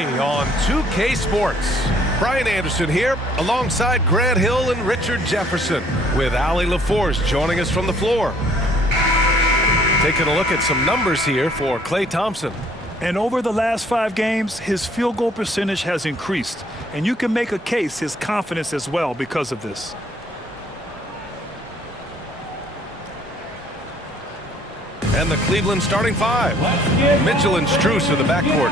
today on 2K Sports. Brian Anderson here alongside Grant Hill and Richard Jefferson with Ali LaForce joining us from the floor. Taking a look at some numbers here for Klay Thompson. And over the last 5 games, his field goal percentage has increased. And you can make a case his confidence as well because of this. And the Cleveland starting 5. Mitchell and Strus in the backcourt.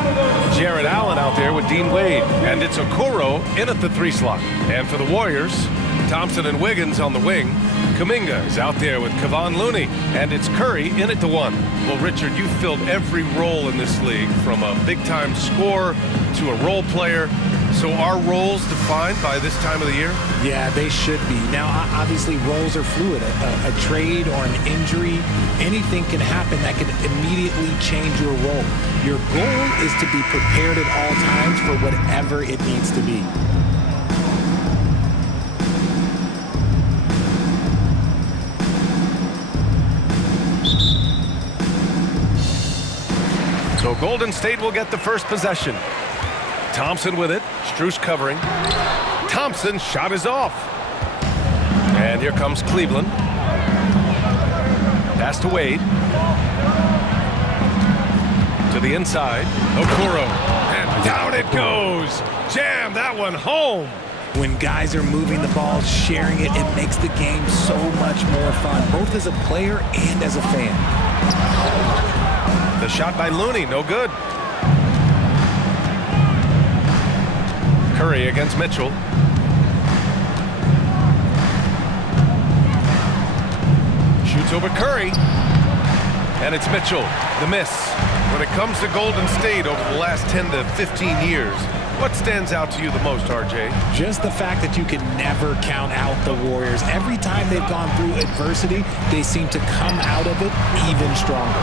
Jarrett Allen out there with Dean Wade. And it's Okoro in at the 3 slot. And for the Warriors, Thompson and Wiggins on the wing. Kuminga is out there with Kevon Looney. And it's Curry in at the 1. Well, Richard, you've filled every role in this league, from a big-time scorer to a role player. So are roles defined by this time of the year? Yeah, they should be. Now, obviously, roles are fluid. A trade or an injury, anything can happen that can immediately change your role. Your goal is to be prepared at all times for whatever it needs to be. So Golden State will get the first possession. Thompson with it. Strus covering. Thompson's shot is off. And here comes Cleveland. Pass to Wade. To the inside. Okoro. And down it goes. Jam that one home. When guys are moving the ball, sharing it, it makes the game so much more fun, both as a player and as a fan. The shot by Looney, no good. Curry against Mitchell. Shoots over Curry. And it's Mitchell, the miss. When it comes to Golden State over the last 10 to 15 years, what stands out to you the most, RJ? Just the fact that you can never count out the Warriors. Every time they've gone through adversity, they seem to come out of it even stronger.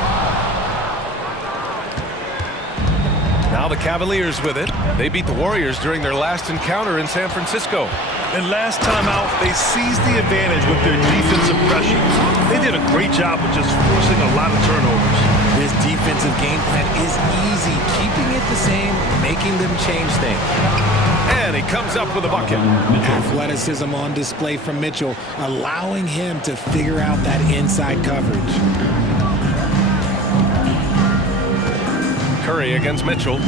Now the Cavaliers with it. They beat the Warriors during their last encounter in San Francisco. And last time out, they seized the advantage with their defensive pressures. They did a great job of just forcing a lot of turnovers. This defensive game plan is easy, keeping it the same, making them change things. And he comes up with a bucket. Athleticism on display from Mitchell, allowing him to figure out that inside coverage. Curry against Mitchell.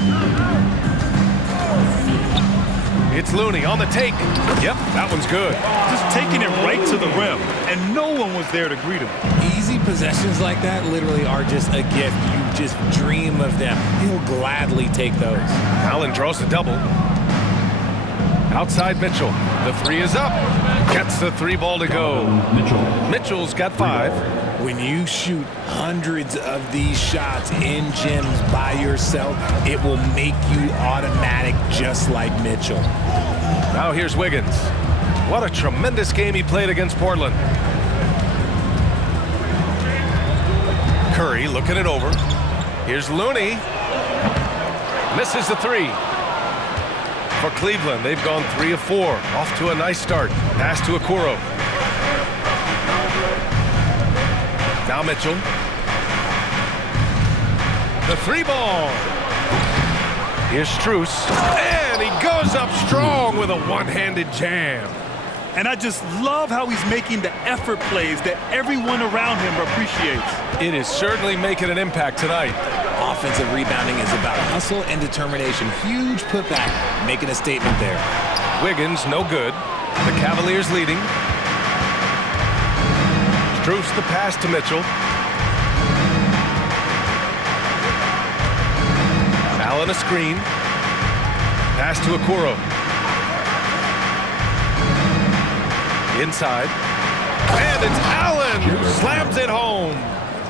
It's Looney on the take. Yep, that one's good. Just taking it right to the rim, and no one was there to greet him. Easy possessions like that literally are just a gift. You just dream of them. He'll gladly take those. Allen draws the double. Outside Mitchell. The 3 is up. Gets the 3 ball to go. Mitchell's got 5. When you shoot hundreds of these shots in gyms by yourself, it will make you automatic just like Mitchell. Now here's Wiggins. What a tremendous game he played against Portland. Curry looking it over. Here's Looney. Misses the 3. For Cleveland, they've gone 3 of 4. Off to a nice start. Pass to Okoro. Now Mitchell. The 3 ball. Here's Strus. And he goes up strong with a one-handed jam. And I just love how he's making the effort plays that everyone around him appreciates. It is certainly making an impact tonight. Offensive rebounding is about hustle and determination. Huge putback, making a statement there. Wiggins, no good. The Cavaliers leading. Strus the pass to Mitchell. Allen a screen. Pass to Okoro. Inside. And it's Allen who slams it home.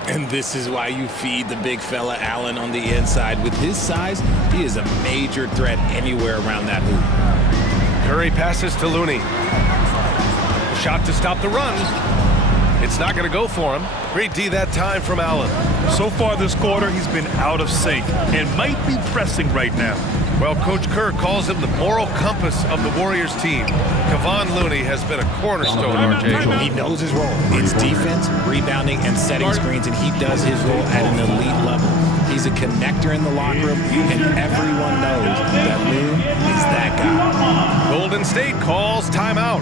And this is why you feed the big fella Allen on the inside. With his size, he is a major threat anywhere around that hoop. Curry passes to Looney. Shot to stop the run. It's not going to go for him. Great D that time from Allen. So far this quarter, he's been out of sync and might be pressing right now. Well, Coach Kerr calls him the moral compass of the Warriors team. Kevon Looney has been a cornerstone, RJ. He knows his role. It's defense, rebounding, and setting screens, and he does his role at an elite level. He's a connector in the locker room, and everyone knows Golden State calls timeout.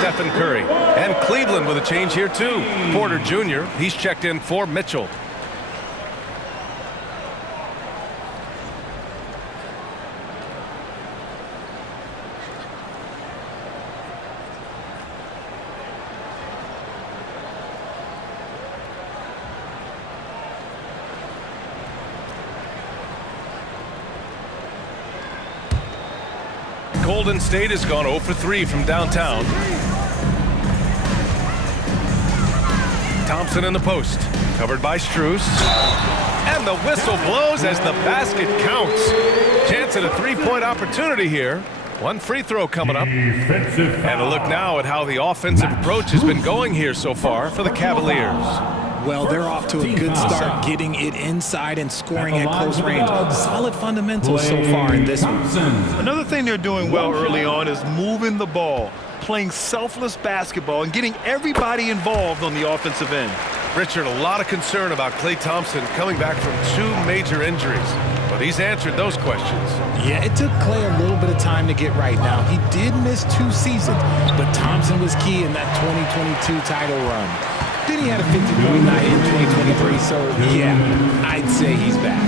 Stephen Curry. And Cleveland with a change here too. Porter Jr., he's checked in for Mitchell. Golden State has gone 0 for 3 from downtown. Thompson in the post, covered by Strus. And the whistle blows as the basket counts. Chance at a three-point opportunity here. One free throw coming up. And a look now at how the offensive approach has been going here so far for the Cavaliers. Well, they're off to a good start, getting it inside and scoring at close range. Solid fundamentals so far in this one. Another thing they're doing well early on is moving the ball, playing selfless basketball, and getting everybody involved on the offensive end. Richard, a lot of concern about Klay Thompson coming back from 2 major injuries, but he's answered those questions. Yeah, it took Klay a little bit of time to get right now. He did miss 2 seasons, but Thompson was key in that 2022 title run. Then he had a 50-point night in 2023, so yeah, I'd say he's back.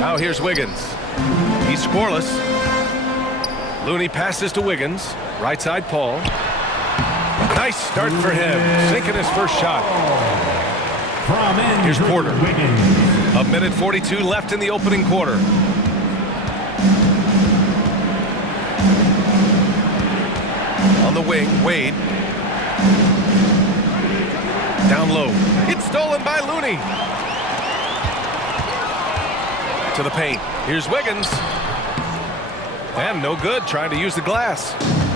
Now here's Wiggins. He's scoreless. Looney passes to Wiggins. Right side, Paul. Nice start for him. Sinking his first shot. Here's Porter. 1:42 left in the opening quarter. On the wing, Wade. Down low. It's stolen by Looney. To the paint. Here's Wiggins. And no good, trying to use the glass.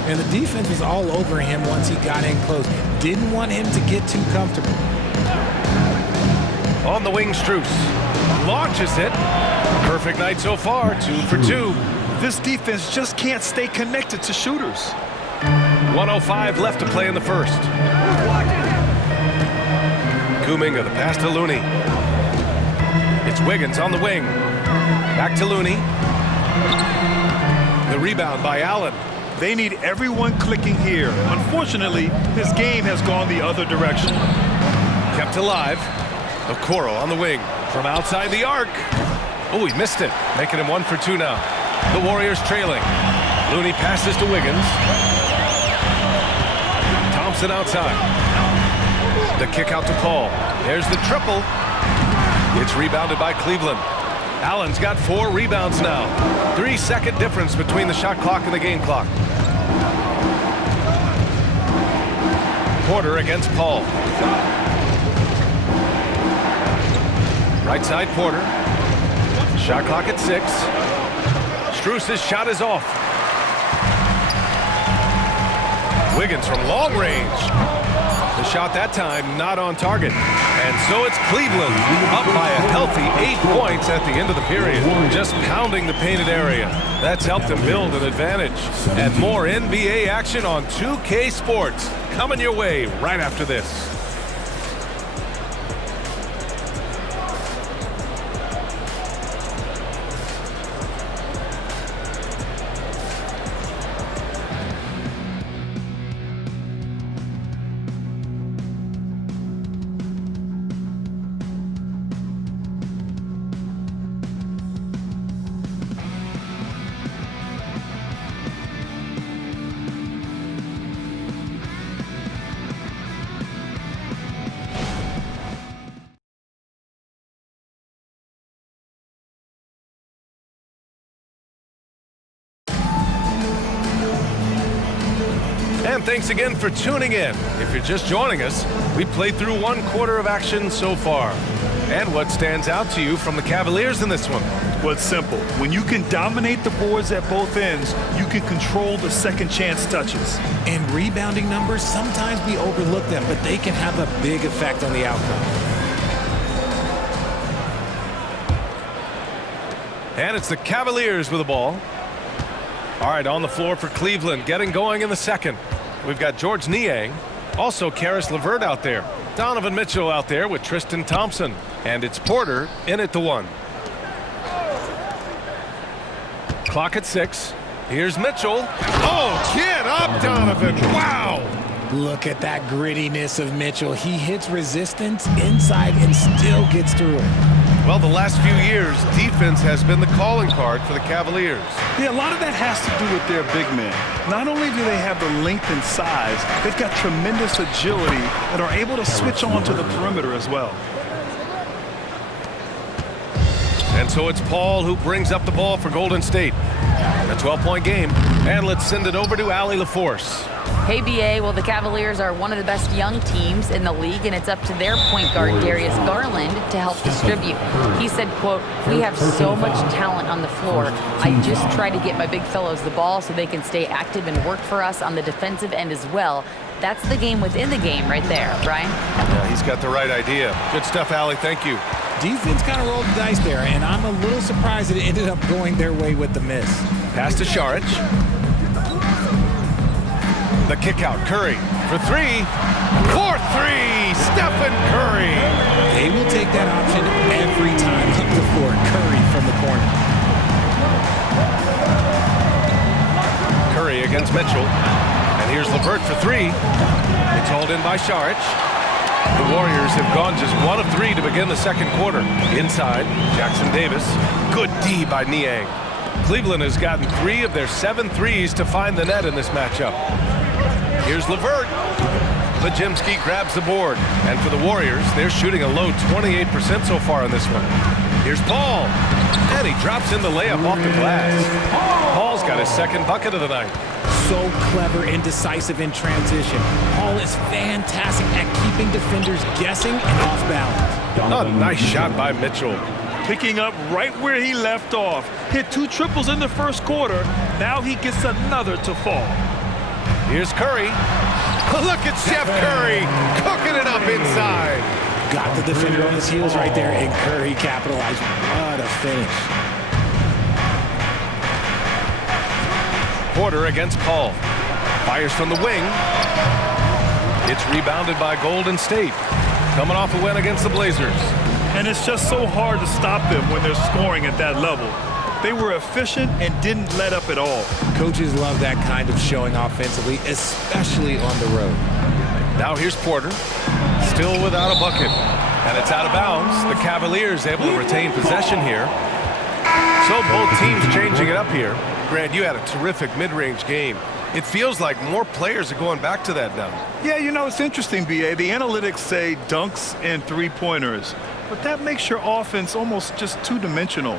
And the defense was all over him once he got in close. Didn't want him to get too comfortable. On the wing, Strus. Launches it. Perfect night so far, 2 for 2. This defense just can't stay connected to shooters. 1:05 left to play in the first. Kuminga, the pass to Looney. It's Wiggins on the wing. Back to Looney. The rebound by Allen. They need everyone clicking here. Unfortunately, this game has gone the other direction. Kept alive. Okoro on the wing. From outside the arc. Oh, he missed it. Making him 1 for 2 now. The Warriors trailing. Looney passes to Wiggins. Thompson outside. The kick out to Paul. There's the triple. It's rebounded by Cleveland. Allen's got 4 rebounds now. 3-second difference between the shot clock and the game clock. Porter against Paul. Right side, Porter. Shot clock at 6. Strus's shot is off. Wiggins from long range. The shot that time not on target. And so it's Cleveland up by a healthy 8 points at the end of the period. Just pounding the painted area. That's helped them build an advantage. And more NBA action on 2K Sports coming your way right after this. And thanks again for tuning in. If you're just joining us, we played through 1 quarter of action so far. And what stands out to you from the Cavaliers in this one? Well, it's simple. When you can dominate the boards at both ends, you can control the second chance touches. And rebounding numbers, sometimes we overlook them, but they can have a big effect on the outcome. And it's the Cavaliers with the ball. All right, on the floor for Cleveland, getting going in the second. We've got George Niang, also Karis LeVert out there. Donovan Mitchell out there with Tristan Thompson. And it's Porter in at the 1. Clock at 6. Here's Mitchell. Oh, get up, Donovan. Wow. Look at that grittiness of Mitchell. He hits resistance inside and still gets through it. Well, the last few years, defense has been the calling card for the Cavaliers. Yeah, a lot of that has to do with their big men. Not only do they have the length and size, they've got tremendous agility and are able to switch on to the perimeter as well. And so it's Paul who brings up the ball for Golden State. A 12-point game. And let's send it over to Allie LaForce. Hey, BA. Well, the Cavaliers are one of the best young teams in the league, and it's up to their point guard, Darius Garland, to help distribute. He said, quote, "We have so much talent on the floor. I just try to get my big fellows the ball so they can stay active and work for us on the defensive end as well." That's the game within the game right there, Brian. Yeah, he's got the right idea. Good stuff, Allie. Thank you. Defense kind of rolled the dice there, and I'm a little surprised that it ended up going their way with the miss. Pass to Saric. The kick out. Curry for 3. For 3. Stephen Curry. They will take that option every time up the floor. Curry from the corner. Curry against Mitchell. And here's LeVert for 3. It's hauled in by Saric. The Warriors have gone just 1 of 3 to begin the second quarter. Inside, Jackson Davis. Good D by Niang. Cleveland has gotten 3 of their 7 threes to find the net in this matchup. Here's LeVert. Lajimski grabs the board. And for the Warriors, they're shooting a low 28% so far in this one. Here's Paul. And he drops in the layup off the glass. Paul's got his second bucket of the night. So clever and decisive in transition. Paul is fantastic at keeping defenders guessing and off balance. A nice shot by Mitchell. Picking up right where he left off. Hit 2 triples in the first quarter. Now he gets another to fall. Here's Curry. Look at Steph Curry cooking it up inside. Got the defender on his heels right there, and Curry capitalized. What a finish. Porter against Paul. Fires from the wing. It's rebounded by Golden State. Coming off a win against the Blazers. And it's just so hard to stop them when they're scoring at that level. They were efficient and didn't let up at all. Coaches love that kind of showing offensively, especially on the road. Now here's Porter. Still without a bucket. And it's out of bounds. The Cavaliers able to retain possession here. So both teams changing it up here. Grant, you had a terrific mid-range game. It feels like more players are going back to that now. Yeah, you know, it's interesting, BA. The analytics say dunks and three-pointers. But that makes your offense almost just two-dimensional.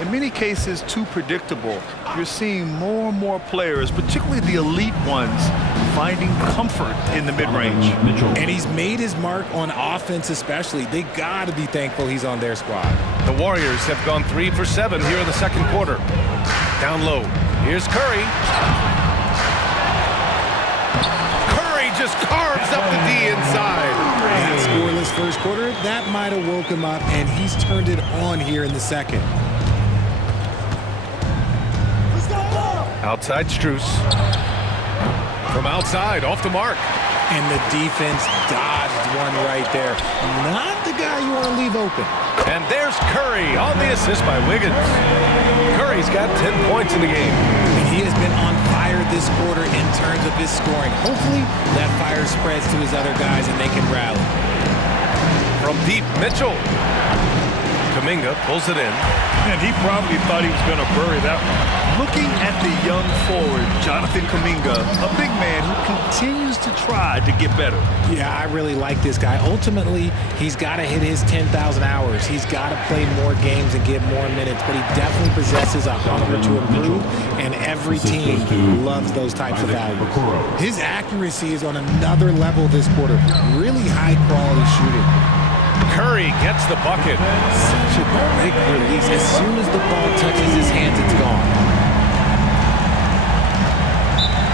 In many cases, too predictable. You're seeing more and more players, particularly the elite ones, finding comfort in the mid-range. And he's made his mark on offense especially. They got to be thankful he's on their squad. The Warriors have gone 3 for 7 here in the second quarter. Down low. Here's Curry. Curry just carves up the D inside. That scoreless first quarter, that might have woke him up, and he's turned it on here in the second. Outside Strus. From outside, off the mark. And the defense dodged one right there. Not the guy you want to leave open. And there's Curry on the assist by Wiggins. Curry's got 10 points in the game. And he has been on fire this quarter in terms of his scoring. Hopefully that fire spreads to his other guys and they can rally. From deep, Mitchell. Kuminga pulls it in. And he probably thought he was going to bury that one. Looking at the young forward, Jonathan Kuminga, a big man who continues to try to get better. Yeah, I really like this guy. Ultimately, he's got to hit his 10,000 hours. He's got to play more games and get more minutes, but he definitely possesses a hunger to improve, and every team loves those types of values. His accuracy is on another level this quarter. Really high-quality shooting. Curry gets the bucket. Such a quick release. As soon as the ball touches his hands, it's gone.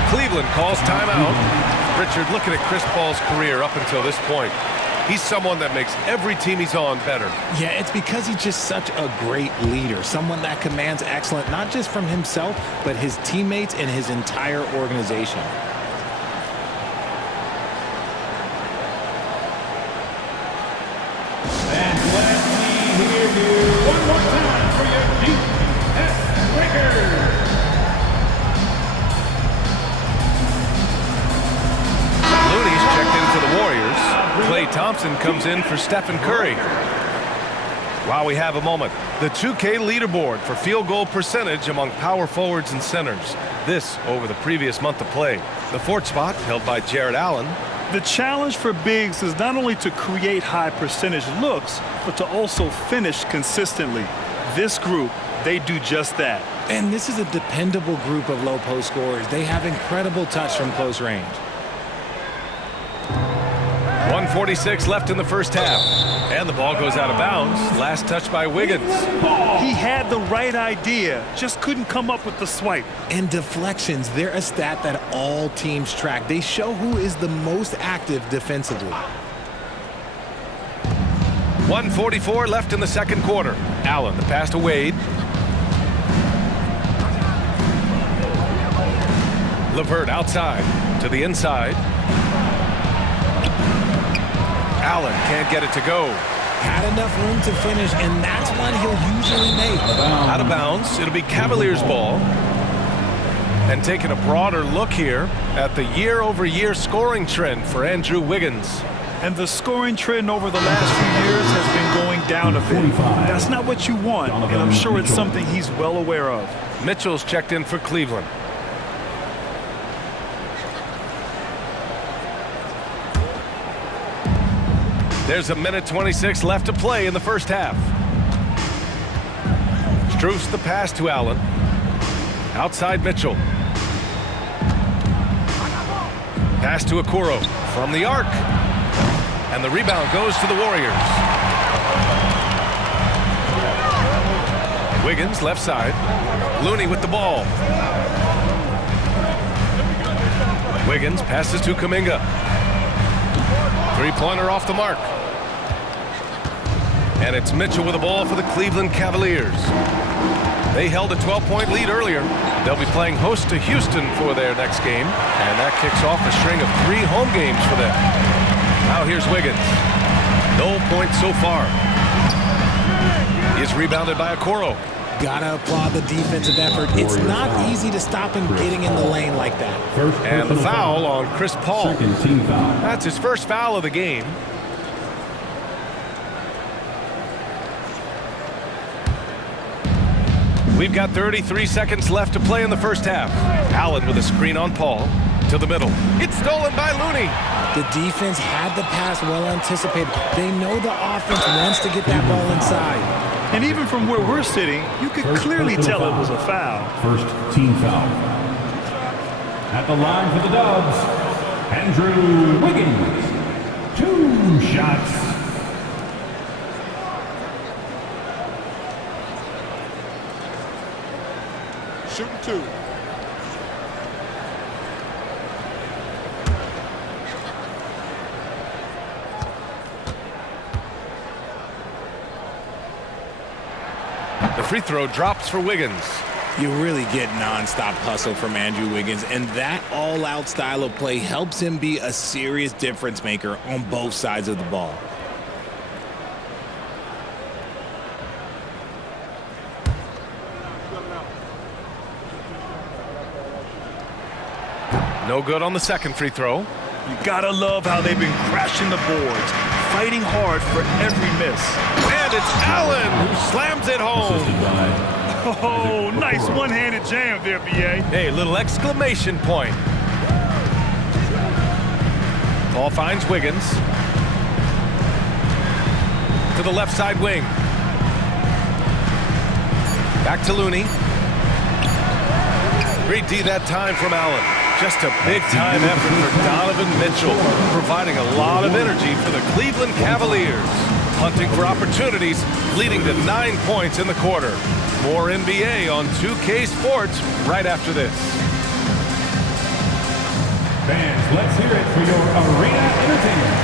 Cleveland calls timeout. Richard, looking at Chris Paul's career up until this point, He's someone that makes every team he's on better. Yeah, it's because he's just such a great leader, someone that commands excellence, not just from himself, but his teammates and his entire organization. And let me hear you one more time for your GS Breakers. Looney's checked in for the Warriors. Klay Thompson comes in for Stephen Curry. While we have a moment, the 2K leaderboard for field goal percentage among power forwards and centers. This over the previous month of play. The fourth spot held by Jared Allen. The challenge for bigs is not only to create high percentage looks, but to also finish consistently. This group, they do just that. And this is a dependable group of low post scorers. They have incredible touch from close range. 1:46 left in the first half. And the ball goes out of bounds. Last touch by Wiggins. He had the right idea, just couldn't come up with the swipe. And deflections, they're a stat that all teams track. They show who is the most active defensively. 1:44 left in the second quarter. Allen, the pass to Wade. LeVert outside to the inside. Allen can't get it to go. Had enough room to finish, and that's one he'll usually make. Out of bounds. It'll be Cavaliers ball. And taking a broader look here at the year-over-year scoring trend for Andrew Wiggins. And the scoring trend over the last few years has been going down a bit. That's not what you want, and I'm sure it's something he's well aware of. Mitchell's checked in for Cleveland. There's a minute 26 left to play in the first half. Strus the pass to Allen. Outside Mitchell. Pass to Okoro from the arc. And the rebound goes to the Warriors. Wiggins left side. Looney with the ball. Wiggins passes to Kuminga. Three-pointer off the mark. And it's Mitchell with the ball for the Cleveland Cavaliers. They held a 12-point lead earlier. They'll be playing host to Houston for their next game. And that kicks off a string of 3 home games for them. Now here's Wiggins. No points so far. He's rebounded by Okoro. Gotta applaud the defensive effort. It's not easy to stop him getting in the lane like that. And the foul on Chris Paul. That's his first foul of the game. We've got 33 seconds left to play in the first half. Allen with a screen on Paul. To the middle. It's stolen by Looney. The defense had the pass well anticipated. They know the offense wants to get that ball inside. And even from where we're sitting, you could clearly tell it was a foul. First team foul. At the line for the Dubs, Andrew Wiggins. 2 shots. Shooting 2. The free throw drops for Wiggins. You really get nonstop hustle from Andrew Wiggins, and that all-out style of play helps him be a serious difference maker on both sides of the ball. No good on the second free throw. You gotta love how they've been crashing the boards, fighting hard for every miss. And it's Allen who slams it home. Oh, nice one-handed jam there, B.A. Hey, little exclamation point. Ball finds Wiggins. To the left side wing. Back to Looney. Great D that time from Allen. Just a big-time effort for Donovan Mitchell, providing a lot of energy for the Cleveland Cavaliers. Hunting for opportunities, leading to 9 points in the quarter. More NBA on 2K Sports right after this. Fans, let's hear it for your arena entertainment.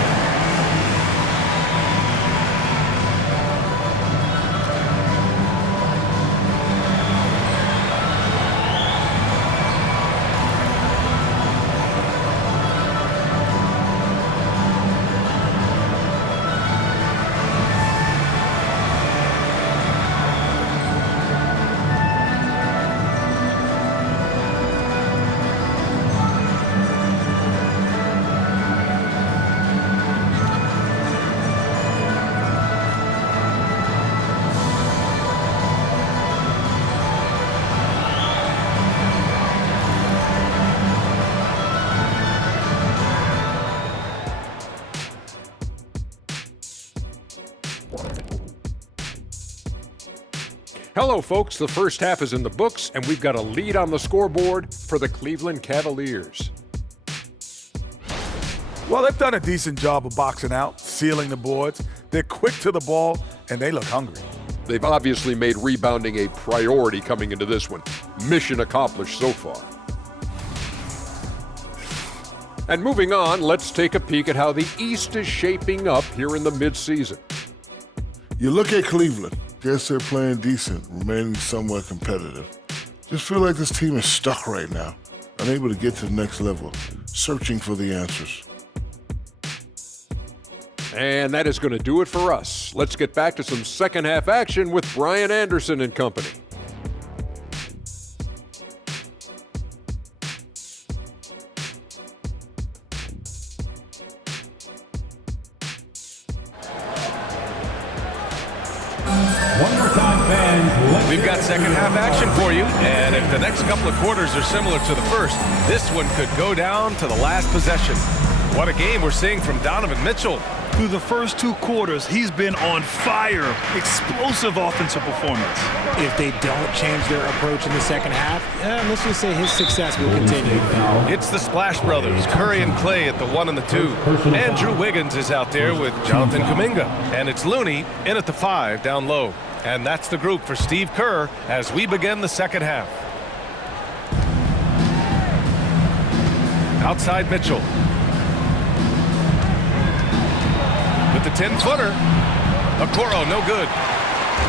Hello, folks. The first half is in the books, and we've got a lead on the scoreboard for the Cleveland Cavaliers. Well, they've done a decent job of boxing out, sealing the boards. They're quick to the ball, and they look hungry. They've obviously made rebounding a priority coming into this one. Mission accomplished so far. And moving on, let's take a peek at how the East is shaping up here in the midseason. You look at Cleveland. Guess they're playing decent, remaining somewhat competitive. Just feel like this team is stuck right now, unable to get to the next level, searching for the answers. And that is going to do it for us. Let's get back to some second half action with Brian Anderson and company. We've got second half action for you, and if the next couple of quarters are similar to the first, this one could go down to the last possession. What a game we're seeing from Donovan Mitchell. Through the first 2 quarters, he's been on fire. Explosive offensive performance. If they don't change their approach in the second half, let's just say his success will continue. It's the Splash Brothers, Curry and Clay at the 1 and the 2. Andrew Wiggins is out there with Jonathan Kuminga. And it's Looney in at the 5 down low. And that's the group for Steve Kerr as we begin the second half. Outside Mitchell. With the 10-footer. Okoro, no good.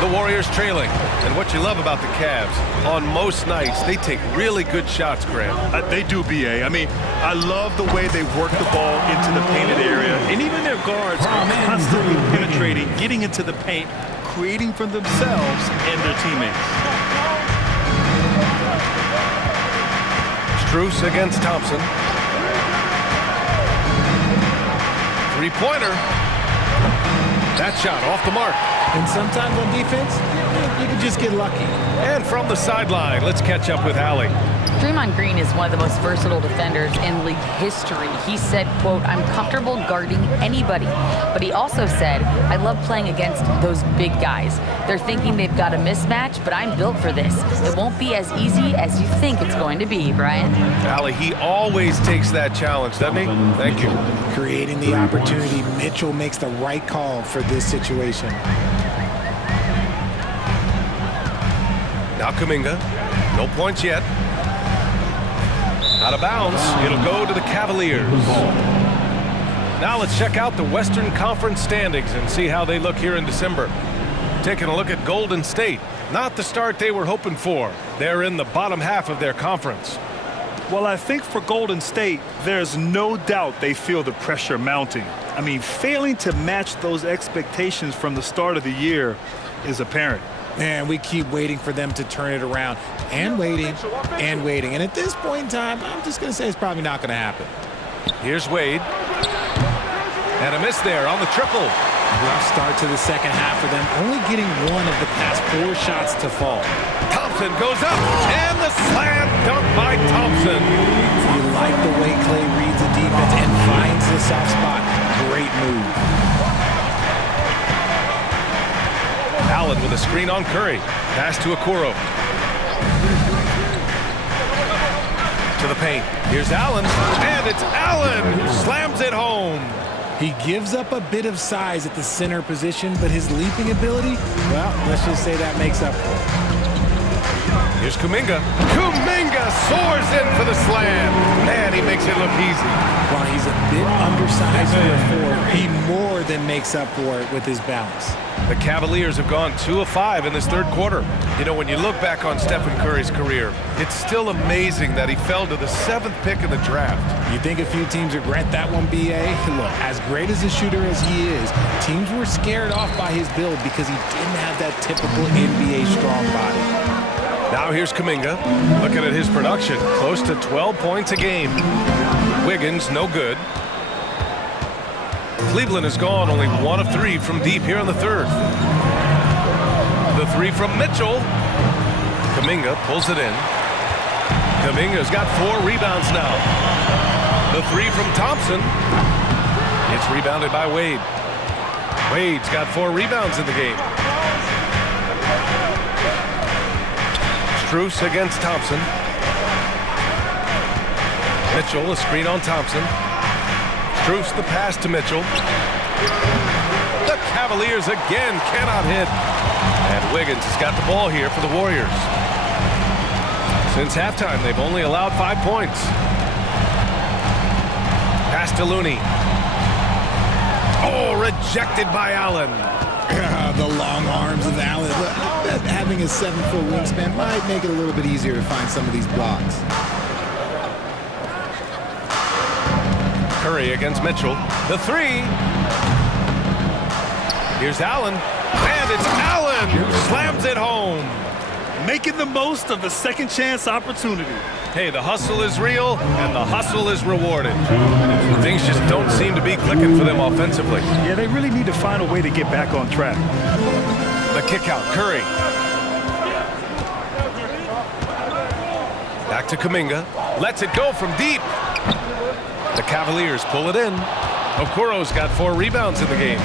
The Warriors trailing. And what you love about the Cavs, on most nights, they take really good shots, Grant. They do, B.A. I mean, I love the way they work the ball into the painted area. And even their guards are constantly penetrating, getting into the paint, creating for themselves and their teammates. Strus against Thompson. Three-pointer. That shot off the mark. And sometimes on defense, you can just get lucky. And from the sideline, let's catch up with Allie. Draymond Green is one of the most versatile defenders in league history. He said, quote, "I'm comfortable guarding anybody." But he also said, "I love playing against those big guys. They're thinking they've got a mismatch, but I'm built for this. It won't be as easy as you think it's going to be," Brian. Allie, he always takes that challenge, doesn't he? Thank you. Creating the opportunity, Mitchell makes the right call for this situation. Now Kuminga, no points yet. Out of bounds, it'll go to the Cavaliers. Now let's check out the Western Conference standings and see how they look here in December. Taking a look at Golden State. Not the start they were hoping for. They're in the bottom half of their conference. Well, I think for Golden State, there's no doubt they feel the pressure mounting. I mean, failing to match those expectations from the start of the year is apparent. And we keep waiting for them to turn it around and waiting and waiting. And at this point in time, I'm just going to say it's probably not going to happen. Here's Wade. And a miss there on the triple. Rough start to the second half for them, only getting 1 of the past 4 shots to fall. Thompson goes up, and the slam dunk by Thompson. You like the way Clay reads the defense and finds the soft spot. Great move. Allen with a screen on Curry. Pass to Okoro. To the paint. Here's Allen. And it's Allen who slams it home. He gives up a bit of size at the center position, but his leaping ability, well, let's just say that makes up for it. Here's Kuminga. Kuminga soars in for the slam. Man, he makes it look easy. While he's a bit undersized for a forward, he more than makes up for it with his bounce. The Cavaliers have gone 2 of 5 in this third quarter. You know, when you look back on Stephen Curry's career, it's still amazing that he fell to the 7th pick in the draft. You think a few teams regret that one, B.A.? Look, as great as a shooter as he is, teams were scared off by his build because he didn't have that typical NBA strong body. Now here's Kuminga. Looking at his production, close to 12 points a game. Wiggins, no good. Cleveland has gone only 1 of 3 from deep here in the third. The 3 from Mitchell. Kuminga pulls it in. Kuminga's got 4 rebounds now. The 3 from Thompson. It's rebounded by Wade. Wade's got 4 rebounds in the game. Strus against Thompson. Mitchell, a screen on Thompson. Strus the pass to Mitchell. The Cavaliers again cannot hit. And Wiggins has got the ball here for the Warriors. Since halftime, they've only allowed 5 points. Pass to Looney. Oh, rejected by Allen. The long arms of Allen. Having a 7-foot wingspan might make it a little bit easier to find some of these blocks. Curry against Mitchell. The three. Here's Allen. And it's Allen who slams it home. Making the most of the second chance opportunity. Hey, the hustle is real, and the hustle is rewarded. Things just don't seem to be clicking for them offensively. Yeah, they really need to find a way to get back on track. The kick out, Curry. Back to Kuminga. Lets it go from deep. The Cavaliers pull it in. Okoro's got 4 rebounds in the game.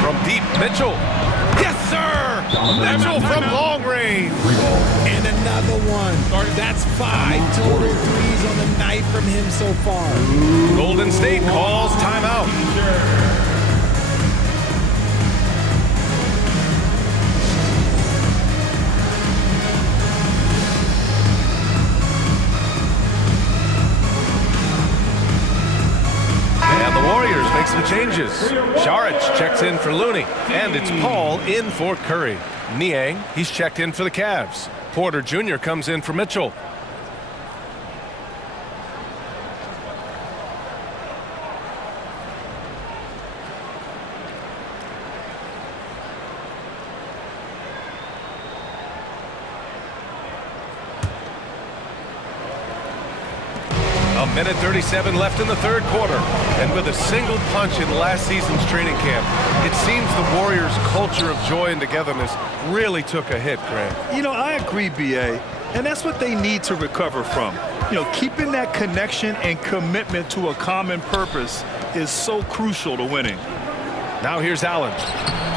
From deep, Mitchell. Yes, sir! Mitchell from long range. And another one. That's 5 total threes on the night from him so far. Golden State calls timeout. And the Warriors make some changes. Saric checks in for Looney, and it's Paul in for Curry. Niang, he's checked in for the Cavs. Porter Jr. comes in for Mitchell. A minute 37 left in the third quarter. And with a single punch in last season's training camp, it seems the Warriors' culture of joy and togetherness really took a hit, Grant. You know, I agree, B.A., and that's what they need to recover from. You know, keeping that connection and commitment to a common purpose is so crucial to winning. Now here's Allen.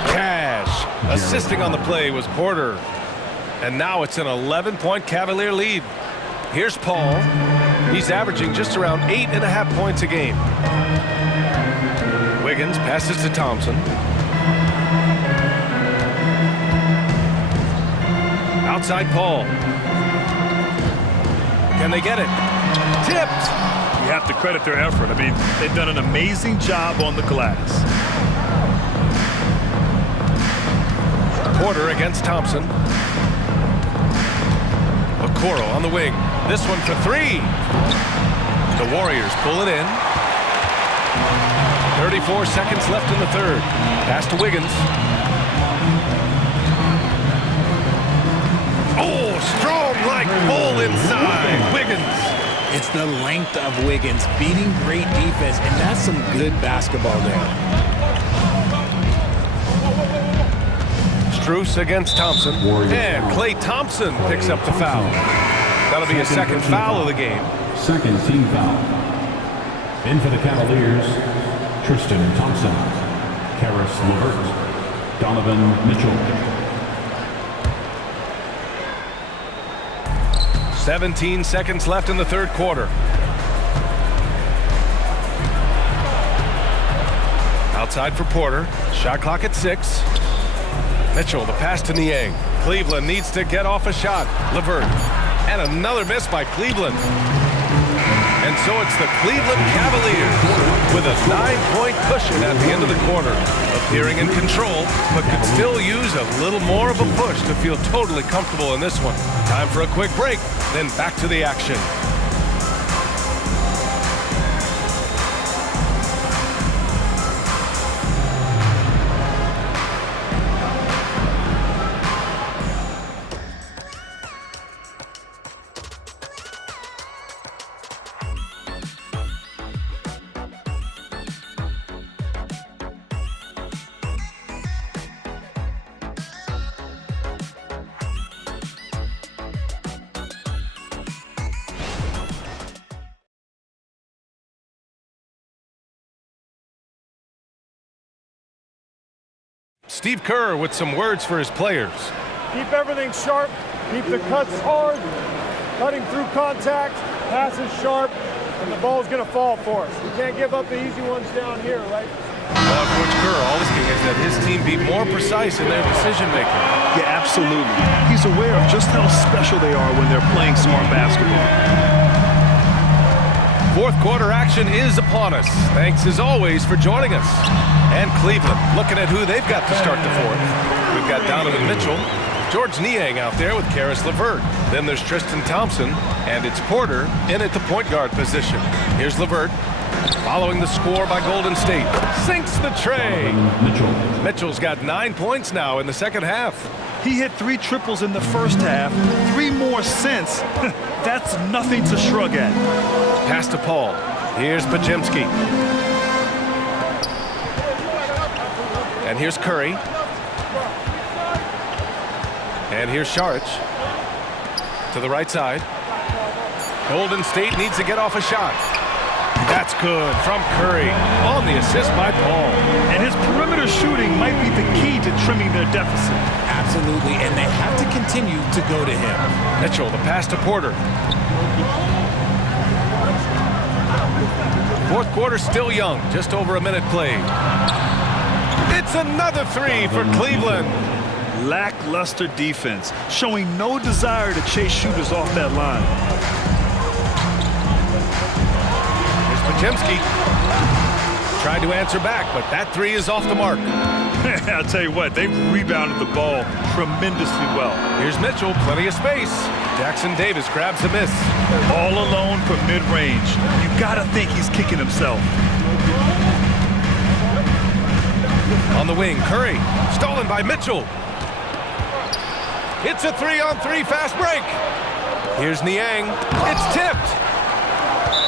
Cash. Assisting on the play was Porter. And now it's an 11-point Cavalier lead. Here's Paul. He's averaging just around 8.5 points a game. Wiggins passes to Thompson. Outside Paul. Can they get it? Tipped. You have to credit their effort. I mean, they've done an amazing job on the glass. Porter against Thompson. Okoro on the wing. This one for 3. The Warriors pull it in. 34 seconds left in the third. Pass to Wiggins. Oh, strong like bull inside. Wiggins. It's the length of Wiggins beating great defense, and that's some good basketball there. Strus against Thompson. And Klay Thompson picks up the foul. That'll be a second foul of the game. Second team foul. In for the Cavaliers, Tristan Thompson, Karis LeVert, Donovan Mitchell. 17 seconds left in the third quarter. Outside for Porter. Shot clock at 6. Mitchell, the pass to Niang. Cleveland needs to get off a shot. LeVert. And another miss by Cleveland. And so it's the Cleveland Cavaliers with a 9-point cushion at the end of the quarter. Appearing in control, but could still use a little more of a push to feel totally comfortable in this one. Time for a quick break, then back to the action. Steve Kerr with some words for his players. Keep everything sharp, Keep the cuts hard, cutting through contact, passes sharp, and the ball's going to fall for us. We can't give up the easy ones down here, right? Coach Kerr asking is that his team be more precise in their decision-making. Yeah, absolutely. He's aware of just how special they are when they're playing smart basketball. Fourth quarter action is upon us. Thanks as always for joining us. And Cleveland looking at who they've got to start the fourth. We've got Donovan Mitchell, George Niang out there with Karis LeVert. Then there's Tristan Thompson, and it's Porter in at the point guard position. Here's LeVert, following the score by Golden State. Sinks the tray. Mitchell's got 9 points now in the second half. He hit 3 triples in the first half, 3 more since. That's nothing to shrug at. Pass to Paul. Here's Podziemski. And here's Curry. And here's Saric to the right side. Golden State needs to get off a shot. That's good from Curry on the assist by Paul. And his perimeter shooting might be the key to trimming their deficit. Absolutely, and they have to continue to go to him. Mitchell, the pass to Porter. Fourth quarter still young, just over a minute played. It's another 3 for Cleveland. Lackluster defense, showing no desire to chase shooters off that line. Here's Podziemski. Tried to answer back, but that 3 is off the mark. I'll tell you what, they rebounded the ball tremendously well. Here's Mitchell, plenty of space. Jackson Davis grabs a miss. All alone from mid-range. You gotta think he's kicking himself. On the wing, Curry, stolen by Mitchell. It's a 3-on-3 fast break. Here's Niang. It's tipped.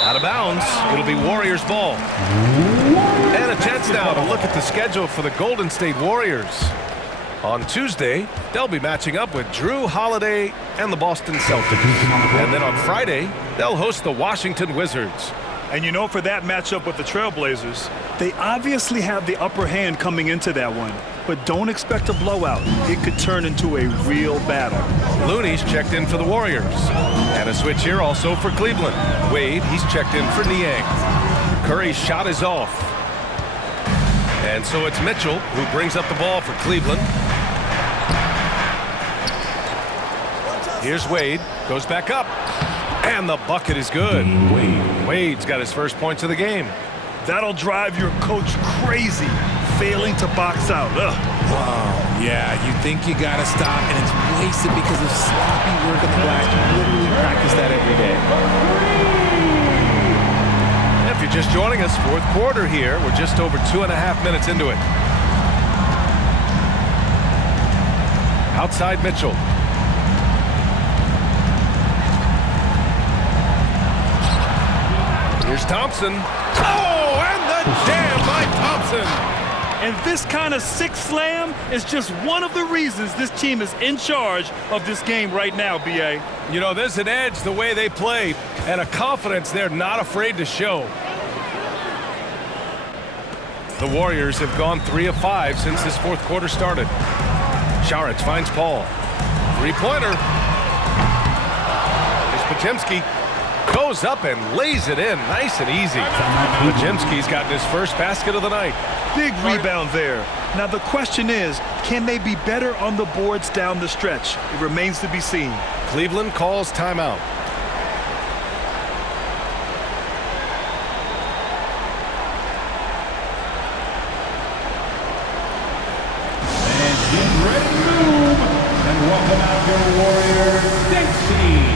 Out of bounds. It'll be Warriors ball. And a chance now to look at the schedule for the Golden State Warriors. On Tuesday, they'll be matching up with Drew Holiday and the Boston Celtics. And then on Friday, they'll host the Washington Wizards. And you know, for that matchup with the Trailblazers, they obviously have the upper hand coming into that one. But don't expect a blowout. It could turn into a real battle. Looney's checked in for the Warriors. And a switch here also for Cleveland. Wade, he's checked in for Niang. Curry's shot is off. And so it's Mitchell who brings up the ball for Cleveland. Here's Wade, goes back up. And the bucket is good. Wade's got his first points of the game. That'll drive your coach crazy, failing to box out. Ugh. Wow, yeah, you think you gotta stop, and it's wasted because of sloppy work on the glass. You literally practice that every day. If you're just joining us, fourth quarter here. We're just over 2.5 minutes into it. Outside Mitchell. Here's Thompson. Oh, and the jam by Thompson. And this kind of six slam is just one of the reasons this team is in charge of this game right now, B.A. You know, there's an edge the way they play and a confidence they're not afraid to show. The Warriors have gone 3 of 5 since this fourth quarter started. Saric finds Paul. Three-pointer. Here's Podziemski. Goes up and lays it in nice and easy. Podziemski's gotten his first basket of the night. Big rebound there. Now the question is, can they be better on the boards down the stretch? It remains to be seen. Cleveland calls timeout. And get ready to move. And welcome out your Warriors, Dixie.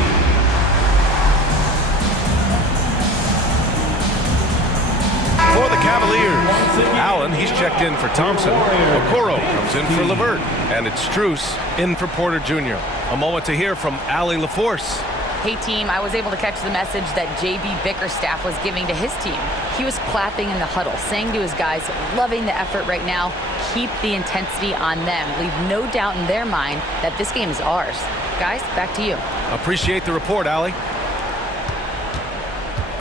For the Cavaliers, Allen, he's checked in for Thompson. Okoro comes in for LeVert. And it's Strus in for Porter Jr. A moment to hear from Allie LaForce. Hey, team, I was able to catch the message that J.B. Bickerstaff was giving to his team. He was clapping in the huddle, saying to his guys, loving the effort right now, keep the intensity on them. Leave no doubt in their mind that this game is ours. Guys, back to you. Appreciate the report, Allie.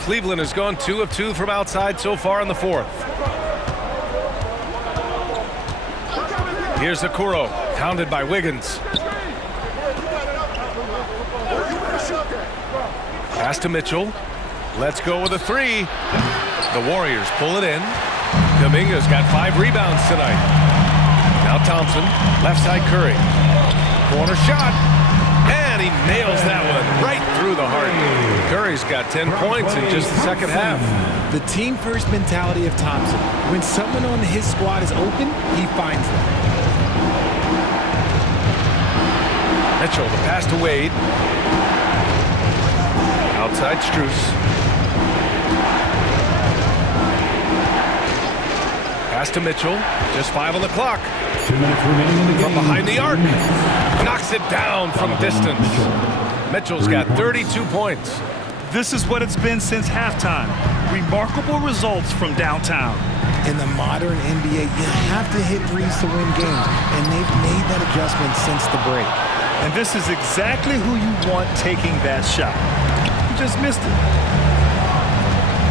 Cleveland has gone 2 of 2 from outside so far in the fourth. Here's Okoro, pounded by Wiggins. Pass to Mitchell. Let's go with a three. The Warriors pull it in. Kuminga's got 5 rebounds tonight. Now Thompson, left side Curry. Corner shot. And he nails that one right through the heart. Curry's got 10 points in just the second half. The team-first mentality of Thompson. When someone on his squad is open, he finds them. Mitchell, the pass to Wade. Outside Strus. Pass to Mitchell. Just 5 on the clock. 2 minutes remaining in the game. From behind the arc. Knocks it down from distance. Mitchell's got 32 points. This is what it's been since halftime. Remarkable results from downtown. In the modern NBA, you have to hit threes to win games, and they've made that adjustment since the break. And this is exactly who you want taking that shot. You just missed it.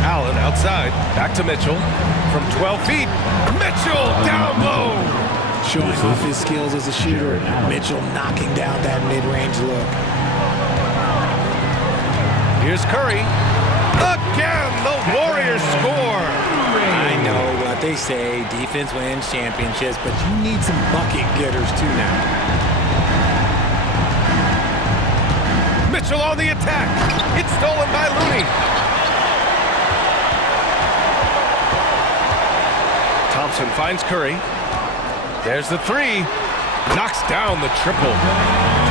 Allen outside. Back to Mitchell. From 12 feet. Mitchell down low. Showing off his skills as a shooter. Mitchell knocking down that mid-range look. Here's Curry. Again, the Warriors score. I know what they say, defense wins championships, but you need some bucket getters too now. Mitchell on the attack. It's stolen by Looney. Thompson finds Curry. There's the three. Knocks down the triple.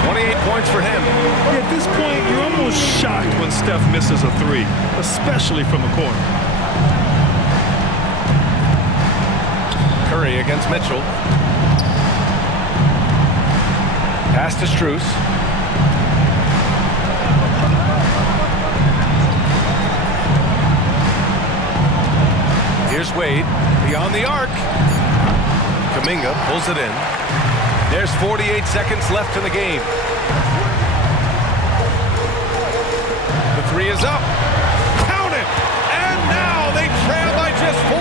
28 points for him. At this point, you're almost shocked when Steph misses a three, especially from the corner. Curry against Mitchell. Pass to Strus. Here's Wade. Beyond the arc. Kuminga pulls it in. There's 48 seconds left in the game. The three is up. Count it! And now they trail by just 4.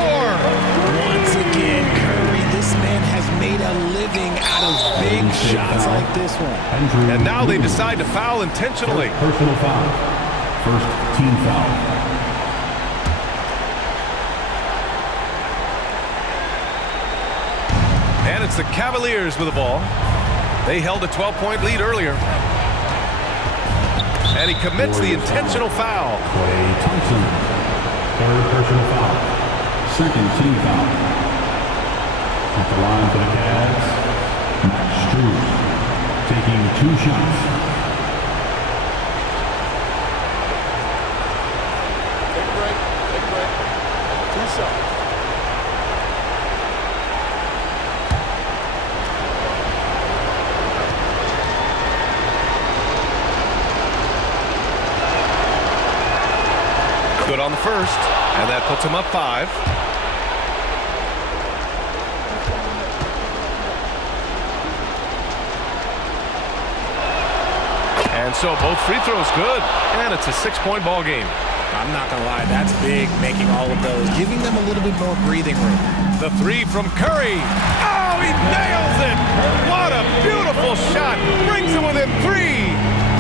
Once again, Curry, this man has made a living out of big shots like this one. And now they decide to foul intentionally. Personal foul. First team foul. And it's the Cavaliers with the ball. They held a 12-point lead earlier. And he commits the intentional foul. Clay Thompson. Third personal foul. Second team foul. At the line for the Cavs, Max Strus taking 2 shots. Take a break. 2 shots. Good on the first, and that puts him up 5. And so both free throws good, and it's a 6-point ball game. I'm not going to lie, that's big, making all of those, giving them a little bit more breathing room. The three from Curry. Oh, he nails it! What a beautiful shot! Brings him within 3.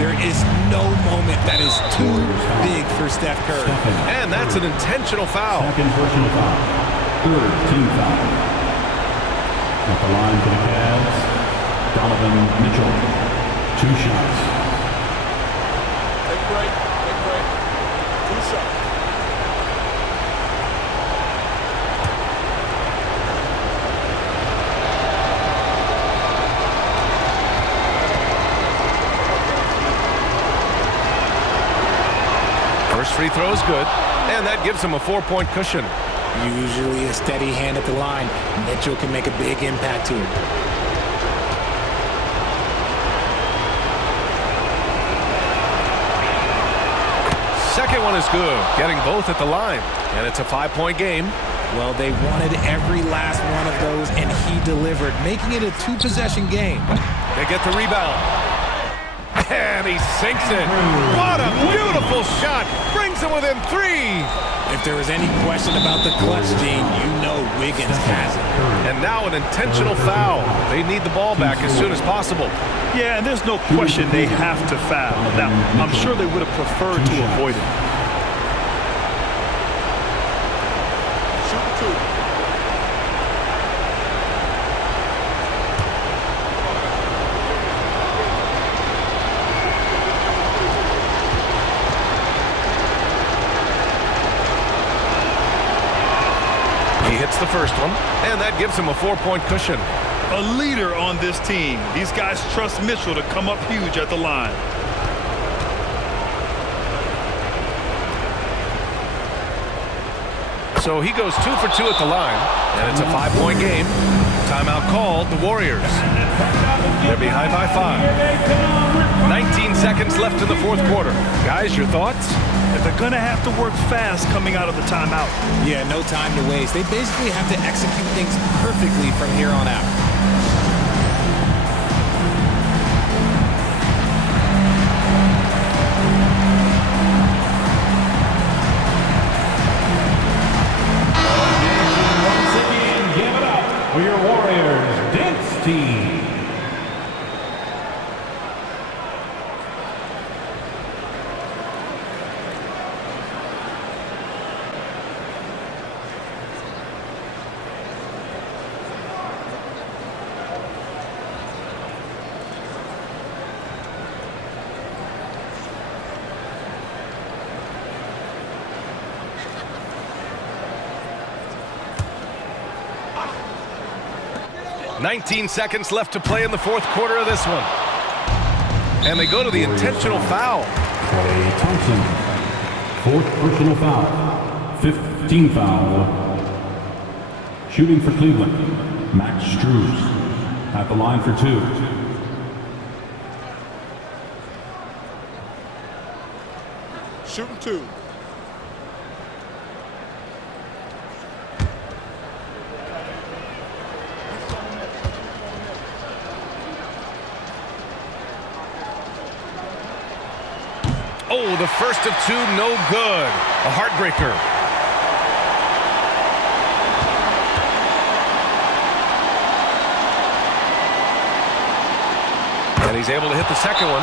There is no moment that is too big for Steph Curry. And that's an intentional foul. Second personal foul. Third team foul. At the line for the Cavs, Donovan Mitchell. 2 shots. Take a break. 2 shots. First free throw is good, and that gives him a 4-point cushion. Usually a steady hand at the line. Mitchell can make a big impact here. Second one is good, getting both at the line, and it's a 5-point game. Well, they wanted every last one of those, and he delivered, making it a 2-possession game. They get the rebound. And he sinks it. What a beautiful shot. Brings Pulls him within 3. If there was any question about the clutch gene, you know Wiggins has it. And now an intentional foul. They need the ball back as soon as possible. Yeah, and there's no question they have to foul. Now, I'm sure they would have preferred to avoid it. Shoot 2. He hits the first one, and that gives him a 4-point cushion. A leader on this team. These guys trust Mitchell to come up huge at the line. So he goes 2 for 2 at the line, and it's a 5-point game. Timeout called, the Warriors. They're behind by 5. 19 seconds left in the fourth quarter. Guys, your thoughts? They're going to have to work fast coming out of the timeout. Yeah, no time to waste. They basically have to execute things perfectly from here on out. Once again, give it up for your Warriors dance team. Nineteen seconds left to play in the fourth quarter of this one. And they go to the intentional foul. Clay Thompson, 4th personal foul, 15 foul. Shooting for Cleveland, Max Strus at the line for 2. Shooting 2. Oh, the first of 2, no good. A heartbreaker. And he's able to hit the second one,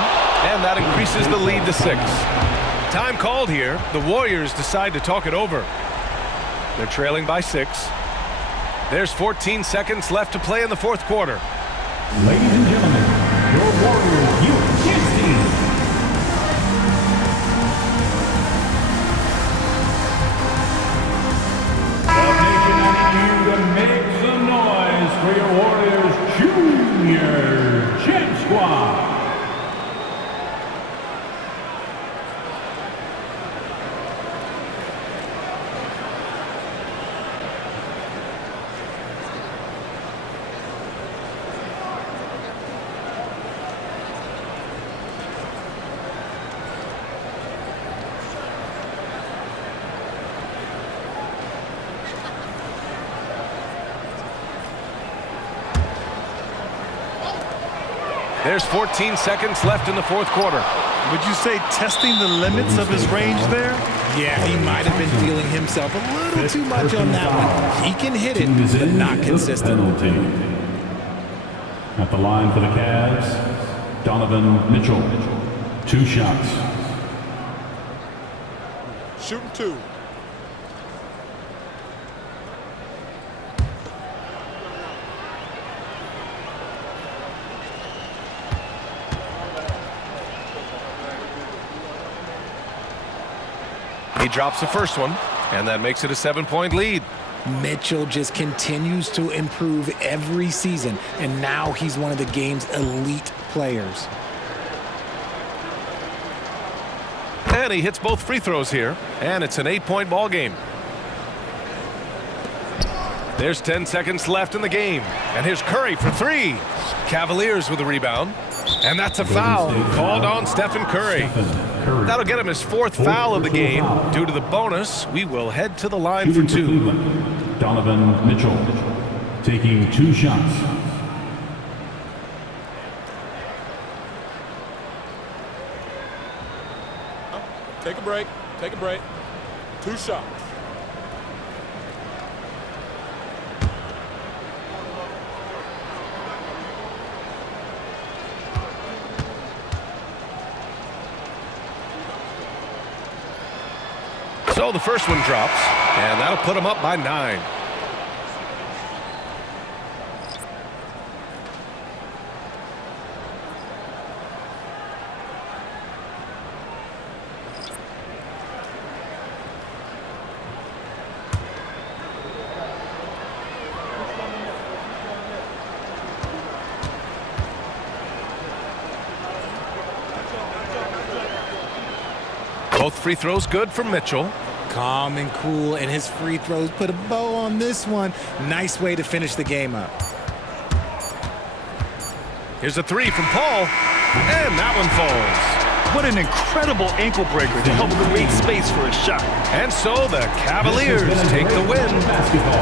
and that increases the lead to 6. Time called here. The Warriors decide to talk it over. They're trailing by 6. There's 14 seconds left to play in the fourth quarter. Ladies and gentlemen, your Warriors UHD team. To make some noise for your Warriors Junior Jet Squad. There's 14 seconds left in the fourth quarter. Would you say testing the limits of his range there? Yeah, he might have been feeling himself a little too much on that one. He can hit it, but not consistent. At the line for the Cavs, Donovan Mitchell. 2 shots. Shooting 2. He drops the first one, and that makes it a 7-point lead. Mitchell just continues to improve every season, and now he's one of the game's elite players. And he hits both free throws here, and it's an 8-point ball game. There's 10 seconds left in the game, and here's Curry for 3. Cavaliers with a rebound, and that's a foul called on Stephen Curry. That'll get him his 4th foul of the game. Due to the bonus, we will head to the line for 2. Donovan Mitchell taking 2 shots. Take a break. Take a break. 2 shots. So the first one drops, and that'll put them up by 9. Both free throws good for Mitchell. Calm and cool, and his free throws put a bow on this one. Nice way to finish the game up. Here's a 3 from Paul, and that one falls. What an incredible ankle breaker to help create space for a shot. And so the Cavaliers take the win.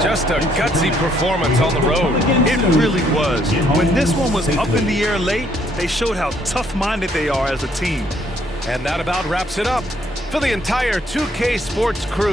Just a gutsy performance on the road. It really was. When this one was up in the air late, they showed how tough-minded they are as a team. And that about wraps it up for the entire 2K Sports crew.